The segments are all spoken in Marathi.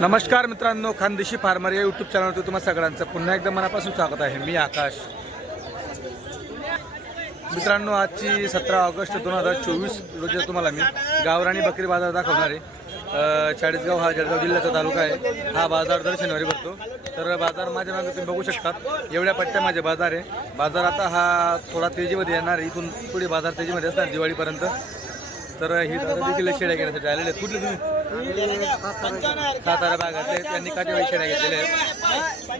नमस्कार मित्रांनो खानदेशी फार्मर या यूट्यूब चॅनलवर तुम्हा सगळ्यांचं पुन्हा एकदा मनापासून स्वागत आहे. मी आकाश. मित्रांनो आजची सतरा ऑगस्ट दोन हजार चोवीस रोजी तुम्हाला मी गावराणी बकरी बाजार दाखवणार आहे. चाळीसगाव हा जळगाव जिल्ह्याचा तालुका आहे. हा बाजार दर शनिवारी भरतो. तर बाजार माझ्या मागे तुम्ही बघू शकतात एवढ्या पट्ट्या माझे बाजार आहे. बाजार आता हा थोडा तेजीमध्ये येणार आहे. इथून पुढे बाजार तेजीमध्ये असणार दिवाळीपर्यंत. तर ही देखील शेळ्या घेण्यासाठी आलेले आहेत. कुठले तुम्ही? सातारा भागातले त्यांनी काटेवाडी शेळ्या घेतलेल्या आहेत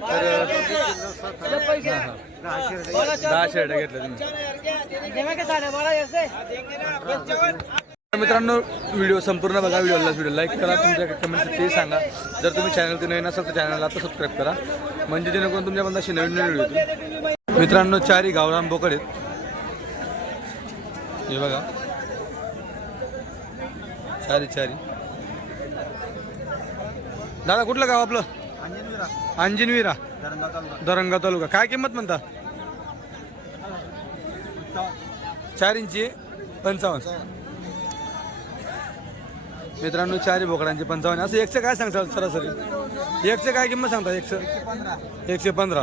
तर हां, दहा शेळ्या घेतल्या तुम्ही. मित्रांनो व्हिडिओ संपूर्ण बघा व्हिडिओला व्हिडिओ लाईक करा तुमच्या कमेंट्स ते सांगा. जर तुम्ही चॅनल नवीन असाल तर चॅनलला आता सबस्क्राईब करा. म्हणजे जेणेकरून तुमच्या पण अशी नवीन नवीन व्हिडिओ मित्रांनो चारही गावराम बोकड आहेत. हे बघा. चारी चारी. दादा कुठलं गाव आपलं? अंजनविरा. दरंगा तालुका. काय किंमत म्हणता? चार इंची पंचावन्न. मित्रांनो चारी बोकडांचे पंचावन्न. असं एकशे काय सांगता सरासरी? एकशे काय किंमत सांगता एकशे एकशे पंधरा.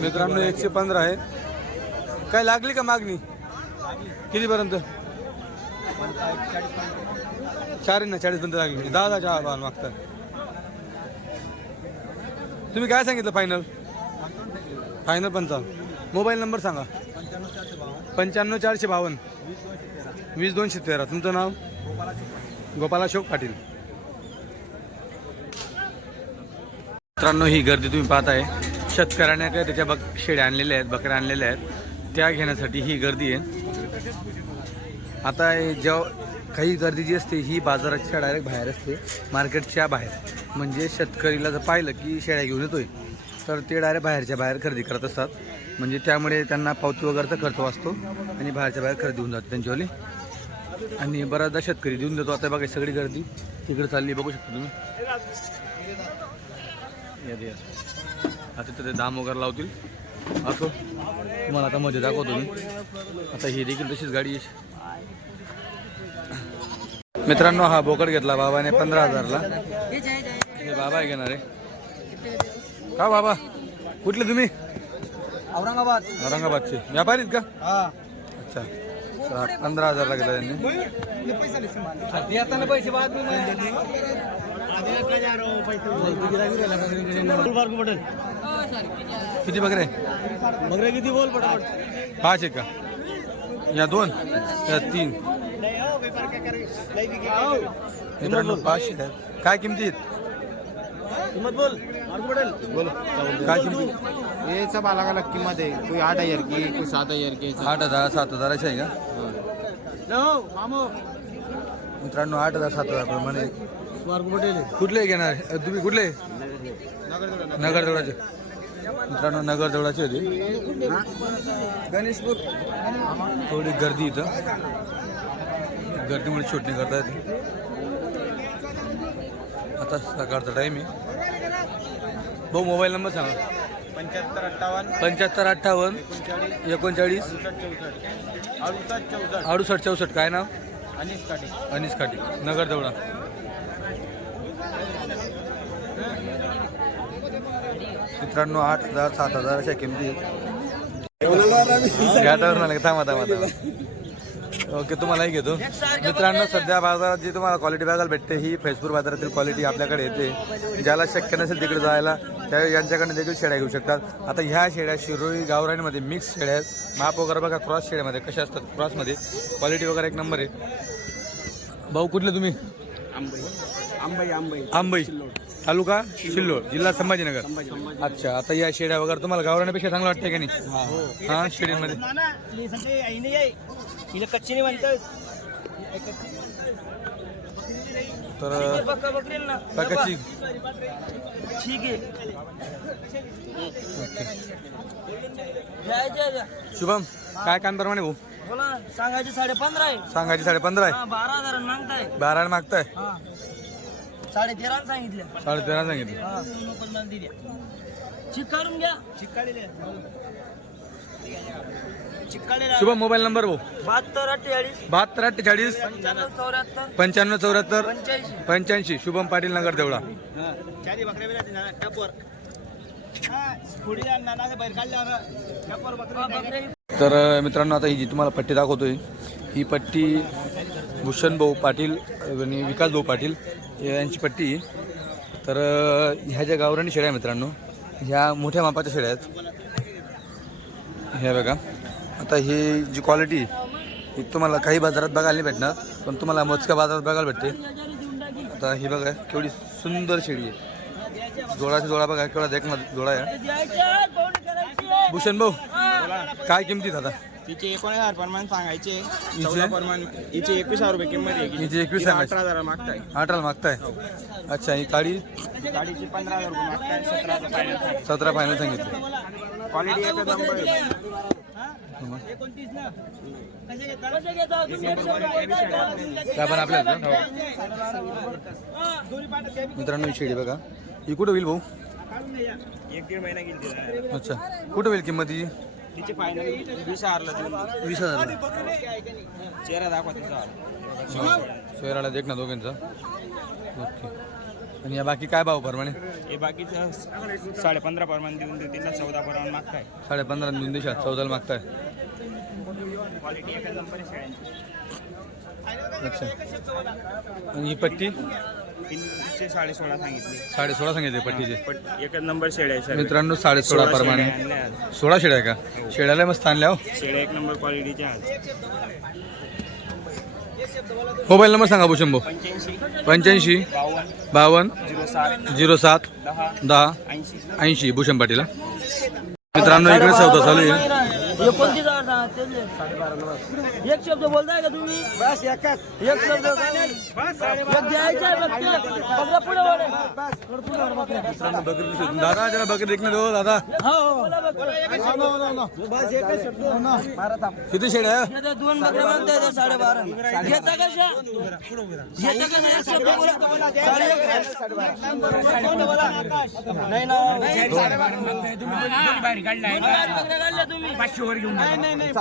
मित्रांनो एकशे पंधरा आहे. काय लागली का मागणी? कितीपर्यंत? चार ना चाळीस पर्यंत लागली. दहा दहा चहा मागतात. तुम्ही काय सांगितलं फायनल फायनल पंचावन्न मोबाईल नंबर सांगा. पंच्याण्णव चारशे बावन्न वीस दोनशे तेरा. तुमचं नाव? गोपाल अशोक पाटील. मित्रांनो ही गर्दी तुम्ही पाहताय. शेतकऱ्याने काय त्याच्या बक शेळ्या आणलेल्या आहेत बकऱ्या आणलेल्या आहेत. त्या घेण्यासाठी ही गर्दी आहे. आता जेव्हा काही गर्दी जी असते ही बाजाराच्या डायरेक्ट बाहेर असते. मार्केटच्या बाहेर. म्हणजे शेतकरीला जर पाहिलं की शेळ्या घेऊन येतोय तर ते डायरेक्ट बाहेरच्या बाहेर खरेदी करत असतात. म्हणजे त्यामुळे त्यांना पावती वगैरेचा खर्च वाचतो आणि बाहेरच्या बाहेर खरेदी होऊन जाते त्यांच्यावाली. आणि बऱ्याचदा शेतकरी देऊन देतो. आता बघा सगळी गर्दी तिकडे चालली बघू शकता तुम्ही. आता ते दाम वगैरे लावतील. असो. तुम्हाला आता मध्ये दाखवतो मी. आता ही देखील तशीच गाडी मित्रांनो हा बोकड घेतला बाबाने पंधरा हजारला. हे बाबा आहे घेणार. आहे का बाबा? कुठले तुम्ही? औरंगाबाद. औरंगाबादचे. व्यापारीत का? हा. अच्छा. हा पंधरा हजारला घेतला त्यांनी. पैसे बाद मी पटेल. किती बकरे? बकरे किती बोल पटापट. पाच आहे का? या दोन. या तीन. मित्रांनो पाचशे. काय किमती आहेत किंमत बोल. बोल. काय किमती ये सब अलग अलग कीमत है कोई आठ हजार की कोई सात हजार की। आठ हजार सात हजार असे आहे का? मामो. मित्रांनो आठ हजार सात हजार प्रमाणे. कुठले घेणार? तुम्ही कुठले? नगर देवळाचे मित्रांनो नगर देवळाचे होते गणेशपूर थोडी गर्दी इथं. गर्दीमुळे शूट नाही करता येते. आता सकाळचा टाईम आहे. भाऊ मोबाईल नंबर सांगा. पंच्याहत्तर अट्ठावन पंच्याहत्तर अठ्ठावन्न एकोणचाळीस. चौसष्ट अडुसष्ट चौसष्ट. अडुसष्ट चौसष्ट काय नाव? अनिस काटे. अनिस काटे. नगर देवळा मित्रांनो आठ हजार सात हजार अशा किमती. घाटावर नाही थांबा थांबा थांबा. ओके तुम्हालाही घेतो. मित्रांनो सध्या बाजारात जी तुम्हाला क्वालिटी बघायला भेटते ही फैजपूर बाजारातील क्वालिटी आपल्याकडे येते. ज्याला शक्य नसेल तिकडे जायला त्या यांच्याकडे देखील शेळ्या घेऊ शकतात. आता ह्या शेळ्या शिरोळी गावराणीमध्ये मिक्स शेळ्या आहेत. माप वगैरे बघा क्रॉस शेळ्यामध्ये कशा असतात क्रॉसमध्ये क्वालिटी वगैरे एक नंबर आहे. भाऊ कुठले तुम्ही? आंबाई आंबाई. आंबई. तालुका? सिल्लोड जिल्हा संभाजीनगर. अच्छा आता या शेड्या वगैरे तुम्हाला गावराण्यापेक्षा चांगलं वाटतंय का नाही? हा. शेडीमध्ये हिला कच्ची नाही म्हणतात तर बकरी ठीक आहे. शुभम काय कांदरमाने भाऊ? बोला सांगायचे साडे पंधरा आहे. सांगायची साडे पंधरा आहे. हा बारा हजार मागताय. बारा मागताय? हा. साडे तेरा सांगितलं साडे तेरा सांगितलं हा चिक काढून घ्या. चिक काढले शुभम मोबाईल नंबर भाऊ बहात्तर अठ्ठेचाळीस. बहात्तर अठ्ठेचाळीस. पंच्याण्णव चौऱ्याहत्तर. पंच्याण्णव चौऱ्याहत्तर. पंच्याऐंशी. शुभम पाटील नगर बकऱ्या तर मित्रांनो आता ही जी तुम्हाला पट्टी दाखवतोय ही पट्टी भूषण भाऊ पाटील आणि विकास भाऊ पाटील यांची पट्टी. तर ह्या ज्या गावरानी शेळ्या मित्रांनो ह्या मोठ्या मापाच्या शेळ्या आहेत. ह्या बघा. आता ही जी क्वालिटी ही तुम्हाला काही बाजारात बघायला नाही भेटणार पण तुम्हाला मोजक्या बाजारात बघायला भेटते. आता ही बघा केवढी सुंदर शेळी आहे. जोडाची जोडा बघा केवढा देखना जोडा आहे. भूषण भाऊ काय किमतीत आता? तिचे एकोणीस हजार प्रमाण सांगायचे. हिचे? एकवीस हजार रुपये किंमत आहे. हिचे एकवीस. अठरा हजार मागताय. अठराला मागताय. अच्छा ही काळी गाडीचे पंधरा हजार रुपये मागताय सतरा सतरा फायनल सांगितली. क्वालिटी एकच नंबर आहे. काय पण आपल्याला मित्रांनो ही शेळी बघा. ही कुठं होईल भाऊ? एक दीड महिना गेली. अच्छा. कुठं होईल किंमत तिची तिची फायनल वीस हजारला. वीस हजार चेहरा दाखवा तिचा. सोयराला देख ना दोघांचा. ओके. आणि या बाकी काय भाव प्रमाणे हे बाकीचं साडे पंधरा प्रमाण देऊन देऊ तिला चौदा प्रमाण मागताय. साडे पंधरा दोन दिवसात चौदाला मागताय. क्वालिटी नंबर अच्छा. आणि ही पट्टी? तीनशे साडे सोळा सांगितले. साडे सोळा सांगितले पट्टीचे. पण एकच नंबर शेळ्या आहे. मित्रांनो साडे सोळा सोळा प्रमाणे. शेळ्या आणल्या आज. सोळा शेळ्या का? शेळ्याला मस्त आणल्या हो. शेळ्या एक नंबर क्वालिटीच्या आज मोबाईल नंबर सांगा भूषण भाऊ पंच्याऐंशी. पंच्याऐंशी. बावन्न बावन्न झिरो सात. झिरो सात. दहा. दहा. ऐंशी. ऐंशी भूषण पाटील हा. मित्रांनो इकडे सौदा चालू आहे. एकोणतीस एक शब्द बोलताय का तुम्ही? बस एकच. एक शब्द? एक द्यायचा पुढे. दादा जरा बकरी देखणे दो दादा. बोला बकऱ्या. बस एकच शब्द. किती शेळ्या आहे? दोन बकऱ्या मागताय साडेबारा. घेता कशा घेता कशा एक शब्द बोला. साडे नाही ना तुम्ही. पाचशे वर घेऊन नाही नाही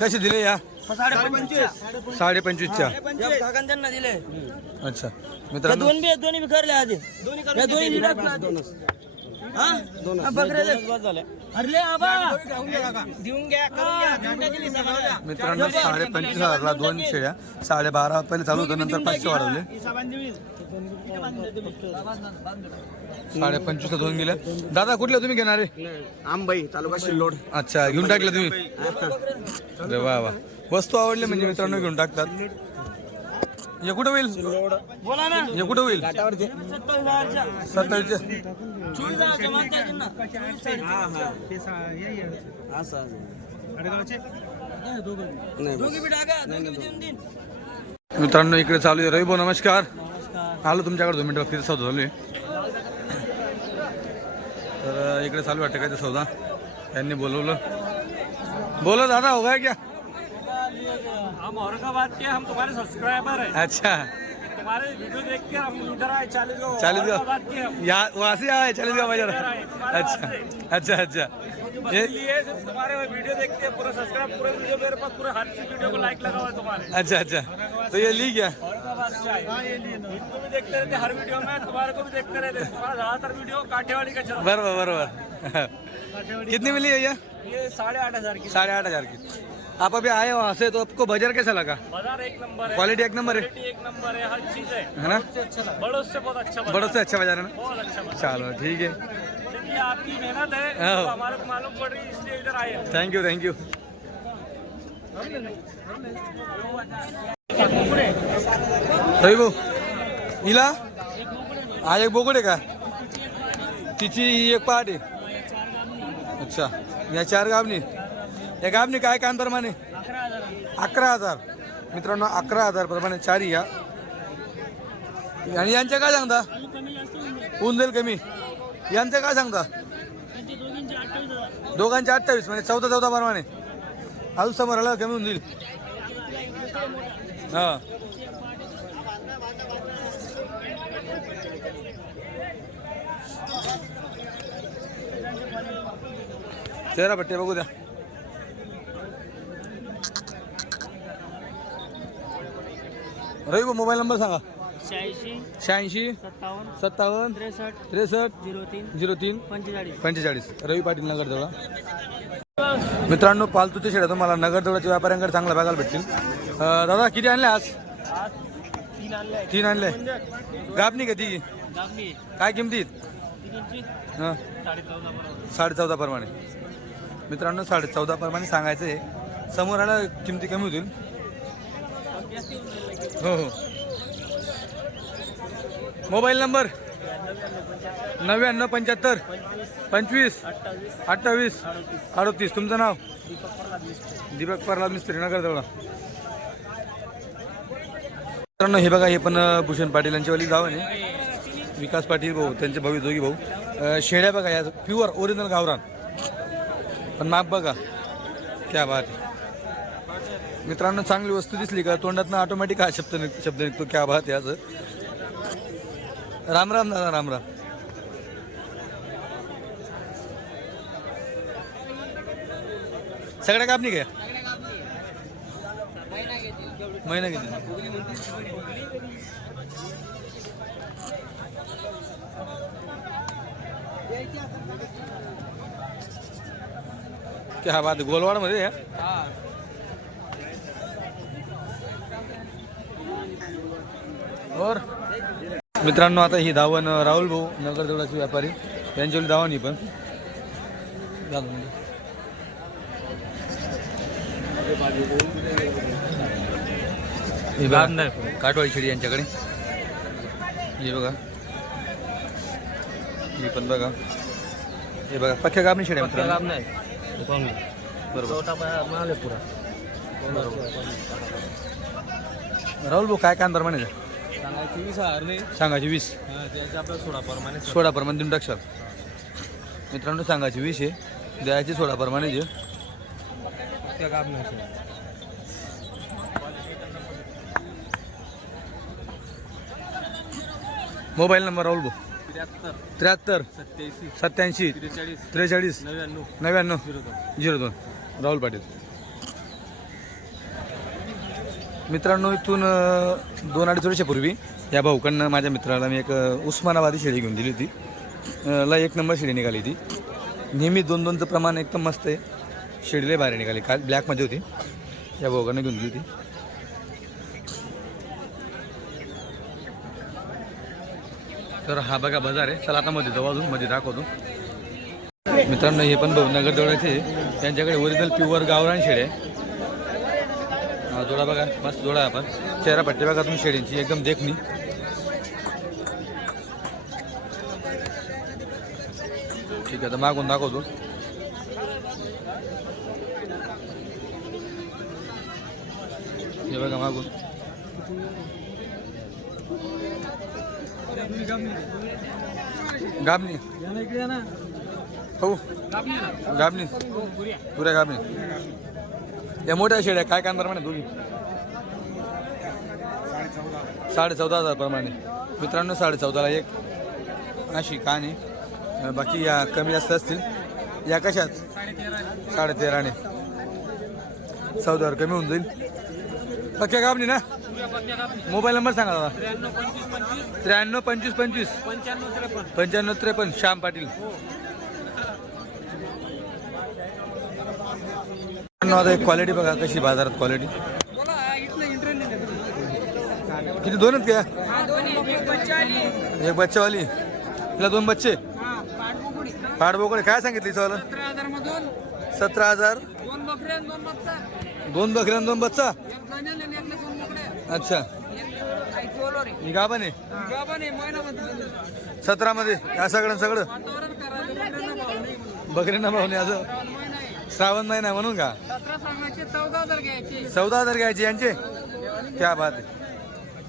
कशी दिले या? साडे पंचवीस साडे पंचवीसच्या त्यांना दिले. अच्छा. मित्रांनो. दोन बी दोन्ही बी करले आधी. या दोन्ही अरे आबा. देऊन घ्या. मित्रांनो साडे पंचवीस हजारला दोन शेळ्या. साडे बारा पहिले चालू होतं नंतर पाचशे वाढवले. साडे पंचवीसला दोन गेल्या दादा कुठल्या तुम्ही घेणार? आहे आंबाई तालुका सिल्लोड अच्छा घेऊन टाकलं तुम्ही? अरे वा वा. वस्तू आवडली म्हणजे मित्रांनो घेऊन टाकतात. हे कुठं होईल? बोला ना. हे कुठं होईल? मित्रांनो इकडे चालू आहे. रवी भाऊ नमस्कार. आलो तुमच्याकडे दोन मिनिटं तिथे सौदा चालू आहे. तर इकडे चालू वाटतं काय ते सौदा. त्यांनी बोलवलं. बोलो दादा हो गया क्या? हम औरंगाबाद के हम तुम्हारे सब्सक्राइबर हैं। अच्छा। तुम्हारे वीडियो देख के हम इधर आए चालीस गाँव चालीस औरंगाबाद के हम गाँव यहाँ वहाँ से आए चालीस गाँव बाज़ार अच्छा अच्छा अच्छा। ये इसलिए तुम्हारे वीडियो देखते हैं पूरा सब्सक्राइब पूरे वीडियो मेरे पास पूरे हर चीज़ वीडियो को लाइक लगा हुआ है तुम्हारे। अच्छा अच्छा। तो ये ली क्या? औरंगाबाद से आए। इनको भी देखते रहते हर वीडियो में तुम्हारे को भी देखते रहते तुम्हारा ज़्यादातर वीडियो काठेवाड़ी का चल। बरोबर बरोबर। कितनी मिली है है ये साढ़े आठ हज़ार की। साढ़े आठ हज़ार की। आप अभी आए वहाँ से तो आपको बाजार कैसा लगा? बाजार एक नंबर है। क्वालिटी एक नंबर है? क्वालिटी एक नंबर है हर चीज है। है ना? बड़ों से बहुत अच्छा बाजार बड़ों से अच्छा बाजार है ना? बहुत अच्छा चलो ठीक है। आपकी मेहनत है। तो हमारे को मालूम पड़ रही है इसलिए इधर आए हम थँक्यू थँक्यू रवी भाऊ हिला हा एक बोकड आहे का तिची एक पहाट आहे अच्छा या चार गावनी या गावनी काय कान प्रमाणे अकरा हजार. मित्रांनो अकरा हजार प्रमाणे चारी या. आणि यांच्या काय सांगता? होऊन जाईल कमी. यांचं काय सांगता? दोघांचे अठ्ठावीस म्हणजे चौदा चौदा प्रमाणे. अजून समोर आला कमी होऊन जाईल हा. चेहरा पट्टे बघू द्या. रवी भाऊ, मोबाईल नंबर सांगा. शहाऐंशी शहाऐंशी सत्तावन्न सत्तावन्न त्रेसष्ट त्रेसष्ट झिरो तीन झिरो तीन पंचेचाळीस. पंचेचाळीस. रवी पाटील नगरजवळ मित्रांनो पालतूच्या शेळ्या तुम्हाला नगरजवळच्या व्यापाऱ्यांकडे चांगल्या बघायला भेटतील. दादा किती आणले आज? तीन आणले. तीन आणले. गाबणी का ती? काय किमतीत हं. साडे चौदा प्रमाणे. मित्रांनो साडे चौदा प्रमाणे सांगायचं आहे. समोर आला किमती कमी होतील. हो हो. Mobile number? नव्याण्णव पंच्याहत्तर. पंचवीस. अठ्ठावीस. अडतीस. तुमचं नाव? दीपक प्रल्हाद मिस्त्री नगर जवळ मित्रांनो हे बघा हे पण भूषण पाटील यांच्यावाली गाव आहे. विकास पाटील भाऊ त्यांचे भाऊ दोघी भाऊ. शेड्या बघा या प्युअर ओरिजिनल गावरान. पण माप बघा. क्या बात आहे. मित्रांनो चांगली वस्तू दिसली का? तोंडातनं ऑटोमॅटिक हा शब्द निघतो शब्द निघतो क्या भात याचं राम राम दादा राम राम. सगळ्या कापणी घ्या महिना किती? क्या बात गोलवाडमध्ये या और मित्रांनो आता ही धावण अं, राहुल भाऊ नगरदेवळाचे व्यापारी. यांच्यावरली धावण ही पण. काटवाळी शेळी यांच्याकडे. हे बघा. हे पण बघा. हे बघा पक्क्या गाबणी शेळ्या मित्रांनो. बरोबर. राहुल भाऊ काय कांदार म्हणायचं? सांगायची वीस हजार नाही. सांगायची वीस. त्याच्या आपला सोडा प्रमाणे सोळा प्रमाणे देऊन टाकशाल. मित्रांनो सांगायची वीस आहे. द्यायची सोळा प्रमाणे जे. त्या काम नाही मोबाईल नंबर राहुल भाऊ. त्र्याहत्तर. सत्याऐंशी. सत्याऐंशी. त्रेचाळीस. त्रेचाळीस. नव्याण्णव. नव्याण्णव. झिरो दोन. झिरो दोन. राहुल पाटील. मित्रांनो इथून दोन अडीच वर्षापूर्वी या भाऊकडनं माझ्या मित्राला मी एक उस्मानाबादी शेळी घेऊन दिली होती. ला एक नंबर शेळी निघाली ती नेहमी दोन दोनचं प्रमाण एकदम मस्त आहे. शेळीला बाहेर निघाली. काल ब्लॅकमध्ये होती. या भाऊकडनं घेऊन दिली होती. तर हा बघा बाजार आहे. चला आता मध्ये जाऊ अजून. मध्ये दाखवतो. मित्रांनो हे पण नगर जवळचे त्यांच्याकडे ओरिजिनल प्युअर गावरान शेड आहे. जोडा बघा मस्त जोडा आपण. चेहरा पट्टी बघा तुम्ही शेडींची एकदम देखणी. ठीक आहे तर मागून दाखवतो. हे बघा मागून. गाबणी हो. गाबणी पुऱ्या गाबणी या मोठ्या शेड्या काय कांदार म्हणे दोघी? साडे चौदा हजार प्रमाणे. मित्रांनो साडे चौदाला एक अशी कहाणी अं, बाकी या कमी जास्त असतील. या कशात? साडे तेराने चौदावर कमी होऊन जाईल. पक्क्या गाबणी ना? मोबाईल नंबर सांगा दादा. त्र्याण्णव पंचवीस पंचवीस. पंच्याण्णव त्रेपन्न. पंच्याण्णव त्रेपन्न. श्याम पाटील. आता एक क्वालिटी बघा कशी बाजारात क्वालिटी किती दोनच का? एक बच्चावाली. तिला दोन बच्चे? पाडबोकडे काय सांगितली चला सतरा हजार दोन बकऱ्या दोन बच्चा. दोन दोन दोन अच्छा. नाही मध्ये सतरा मध्ये या सगळं बकऱ्यांना भावने असं श्रावण महिना म्हणून का? सतरा सांगायचे चौदा हजार घ्यायचे. चौदा हजार घ्यायचे यांचे? क्या बात आहे.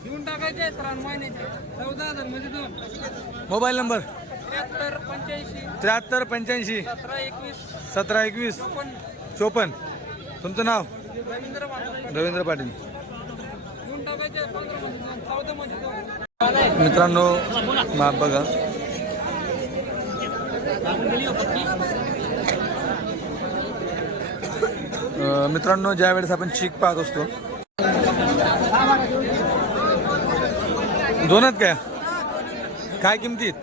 देऊन टाकायचे श्रावण महिन्याचे. चौदा हजारमध्ये दोन. Mobile number? त्र्याहत्तर पंच्याऐंशी. त्र्याहत्तर पंच्याऐंशी. सतरा एकवीस. सतरा एकवीस. चोपन्न. तुमचं नाव? रवींद्र पाटील. रवींद्र टाकायचे चौदा मध्ये दोन. मित्रांनो माप बघा. मित्रांनो ज्या वेळेस आपण चीक पाहत असतो. दोनच काय? काय किमतीत?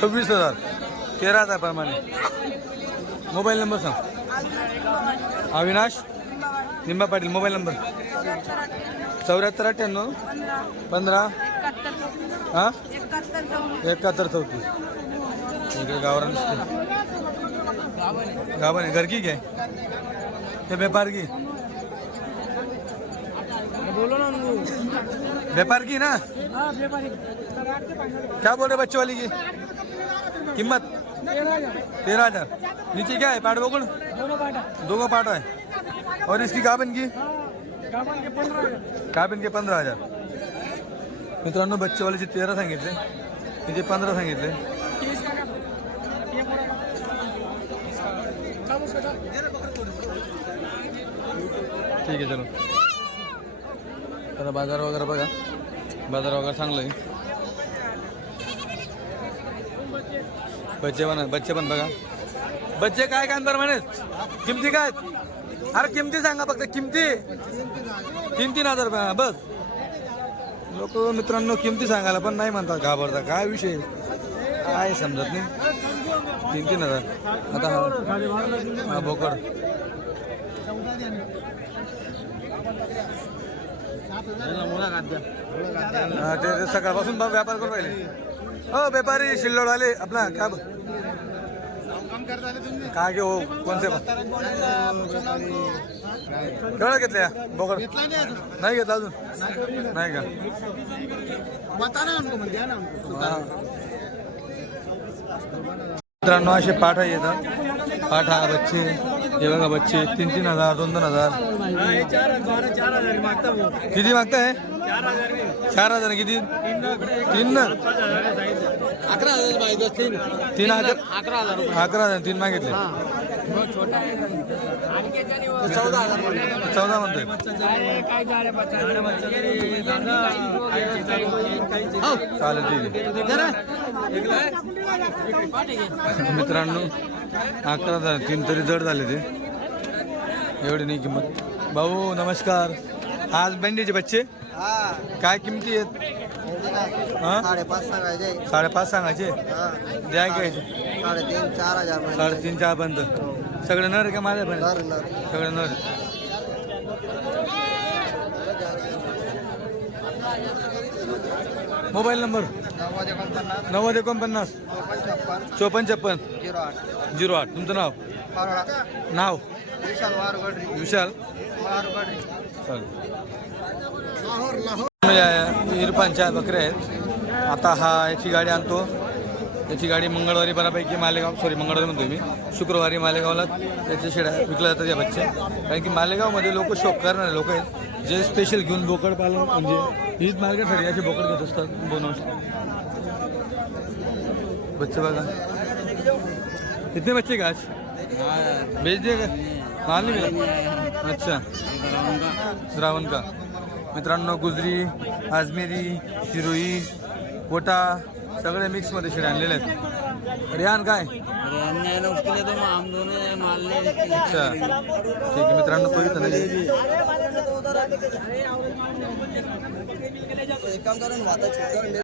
सव्वीस हजार. तेरा हजार प्रमाणे. मोबाईल नंबर सांग. Avinash Nimba Patil mobile number. चौऱ्याहत्तर अठ्ठ्याण्णव. पंधरा. हां? एकाहत्तर चौतीस. इकडे गावरान गावन आहे घरकी काय? हे व्यापार की। बोलो ना व्यापार की ना? हाँ व्यापारी। क्या बोल रहे बच्चे वाली की? कीमत? तेरह हजार। नीचे क्या है पाठ बोकुड़ दो का पाठ है। और इसकी गाबन की? कामान के के पंधरा हजार। मित्रांनो बच्चेवालीचे तेरा सांगितले। तिचे पंधरा सांगितले। ठीक आहे चलो. आता बाजार वगैरे बघा. बाजार वगैरे चांगलं आहे बच्चे पण बच्चे पण बघा. बच्चे काय काय अंतर म्हणे? किमती काय अरे किमती सांगा फक्त किमती. तीन तीन हजार रुपये बस. लोक मित्रांनो किमती सांगायला पण नाही म्हणतात घाबरता काय विषय? काय समजत नाही. तीन तीन हजार. आता हा- हा हा ते ते सकाळपासून बा- व्यापार करून राहिले. हो व्यापारी शिल्लोड आले आपला काय ब- काय घेऊ कोणते केवढा घेतल्या बोकड? नाही घेतला अजून. नाही का? हा. मित्रांनो असे पाठा येतात पाठा बच्चे हे बघा बच्चे तीन तीन हजार दोन दोन हजार. किती मागताय? चार हजार किती? तीन ना. अकरा हजार तीन. अकरा हजार तीन मागितले. चौदा हजार चौदा म्हणतोय चालेल ठीक आहे मित्रांनो अकरा हजार तीन तरी जड झाले ते. एवढी नाही किंमत. भाऊ नमस्कार. आज भेंडीचे बच्चे? काय किमती आहेत? हा? साडेपाच सांगायचे. साडेपाच सांगायचे द्या काय साडेतीन चार हजार. साडेतीन चार पर्यंत. सगळे नर का माझ्या पण? सगळे नर. Mobile number? नव्वद एकोणपन्नास. चोपन्न छप्पन. झिरो आठ. झिरो आठ. तुमचं नाव? नाव? विशाल चालेल. इरफानच्या बकऱ्या आहेत. आता हा याची गाडी आणतो. त्याची गाडी मंगळवारी बऱ्यापैकी मालेगाव सॉरी मंगळवारी म्हणतो मी शुक्रवारी मालेगावला त्याच्या शेड्या विकल्या जातात या बच्चे. कारण की मालेगावमध्ये लोक शौक करणारे लोक आहेत जे स्पेशल घेऊन बोकड पालन म्हणजे ईद मार्केटसाठी असे बोकड घेत असतात बनवून बच्चे बघा. कितने बच्चे का आज? दे दिए का? माल नाही मिला? अच्छा. श्रावण का. मित्रांनो गुजरी आजमेरी शिरोई कोटा सगळे मिक्समध्ये शेडे आणलेले आहेत. रियान काय? उसके लिए तो हम दोनों माल ले अच्छा. ठीक आहे मित्रांनो तो इथं नाही. एक काम करो ना